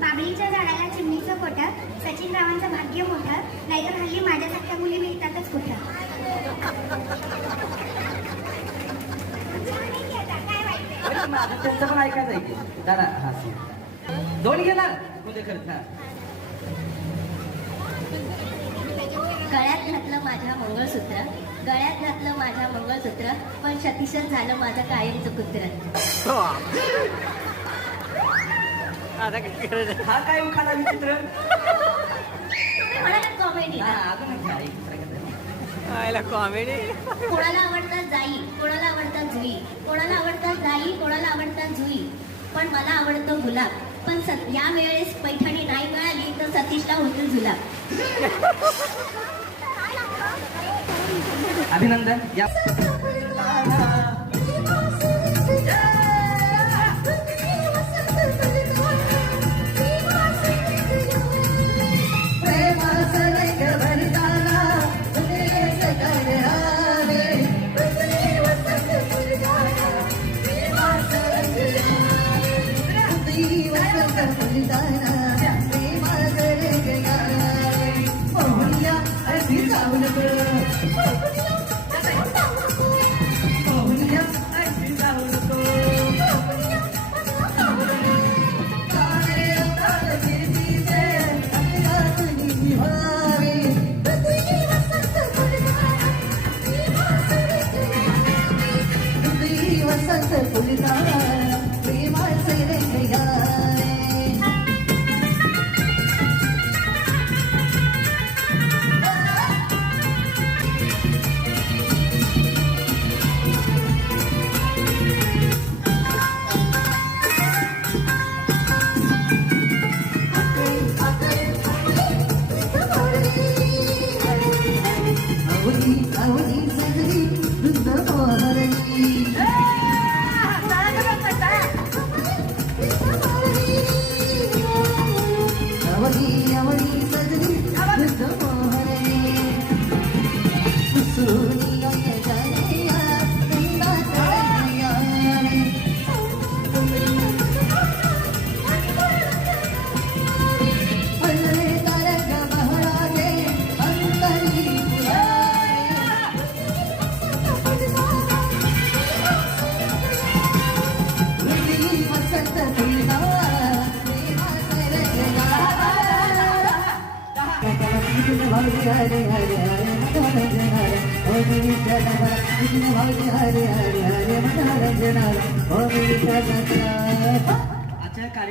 बाबळीच्या झाडाला चिमणीचं पोटं, सचिन रावांचं भाग्य मोठं, नाहीतर हल्ली माझ्यासारख्या मुली मिळतातच कुठं. त्यांचं पण ऐकायचं आहे की दादा. हा दोन गेला म्हणजे खरंच. हा गळ्यात घातलं माझ्या मंगळसूत्र, गळ्यात घातलं माझ्या मंगळसूत्र, पण शतीशच झालं माझं कायमचं कुत्र. हा काय उखाणा विचित्र. तुम्ही म्हणाला कॉमेडी. कॉमेडी. कोणाला आवडतात जाई, कोणाला आवडतात जुई, कोणाला आवडतात जाई, कोणाला आवडतात जुई, पण मला आवडतं गुलाब. पण या वेळेस पैठणी नाही मिळाली तर सतीशला होतील जुलाब. अभिनंदन. या हरे हरे हरे मनोरंजन ओम हरे हरे हरे हरे मनोरंजन ओम अच्छा.